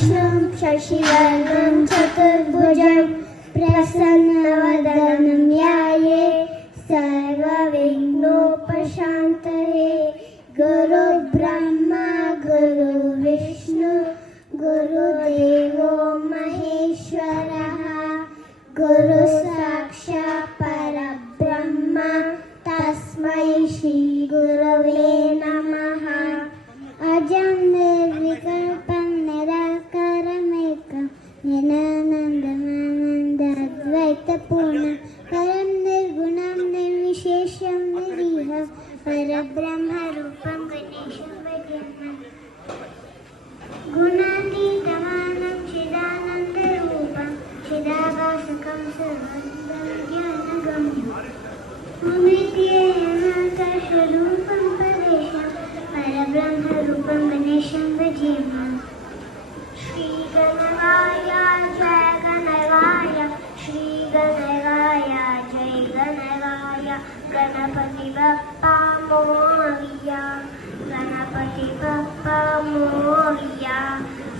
शशिवर्णं चतुर्भुजं प्रसन्नवदनं ध्याये सर्वविघ्नोपशान्तये। गुरुर्ब्रह्मा गुरुर्विष्णु गुरुदेवो महेश्वरः गुरुसाक्षात् परब्रह्म तस्मै श्रीगुरवे नमः। अजं निर्विकल्पं निराकारमेकं निरानन्दमानन्दाद्वैतपूर्णं परं निर्गुणं निर्विशेषं निरीहं परब्रह्मरूपं गणेशं भजामि। गुणातीतमानं चिदानन्दरूपं चिदाभासकं सर्वं ज्ञानगम्यं स्वरूपं परेशं परब्रह्मरूपं गणेशं भजामि। श्रीगणराय जय गणराय श्रीगणराय जय गणराय गणपति बप्पा मोरया गणपति बप्पा मोरया।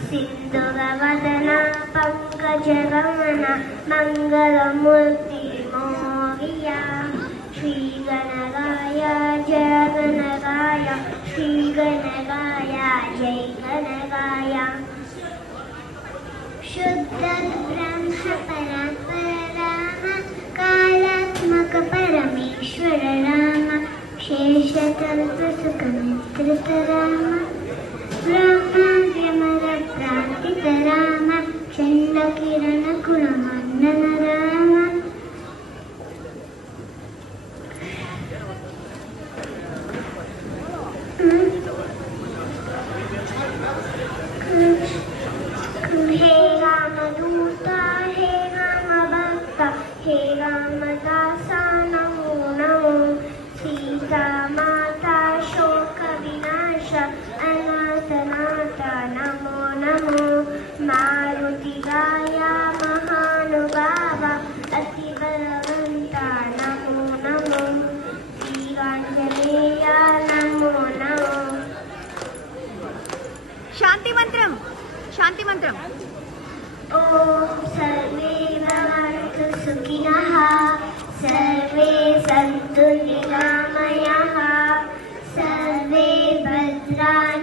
सिंधुरवदन पंकजगमन मंगलमूर्ति मोरया। श्रीगणराय जय गणराय श्रीगणराय जय गणराय। शुद्ध ब्रह्म परात्पर कालात्मक परमेश्वर राम शेषतल्प सुखमित्रित राम ब्रह्माद्यमर प्रार्थित राम चंड किरण कुलमंडन राम। हे रामदूता हे रामभक्ता हे रामदासा नमो नमो। सीता माता शोक विनाश अनाथनाथा नमो नमो। मारुतिराया महानुभावा अतिबलवंता नमो नमो। वीरांजनेय नमो नमो। शांति मंत्रम शांति मंत्रम। ओम सर्वे भवन्तु सुखिनः सर्वे सन्तु निरामयाः सर्वे भद्राणि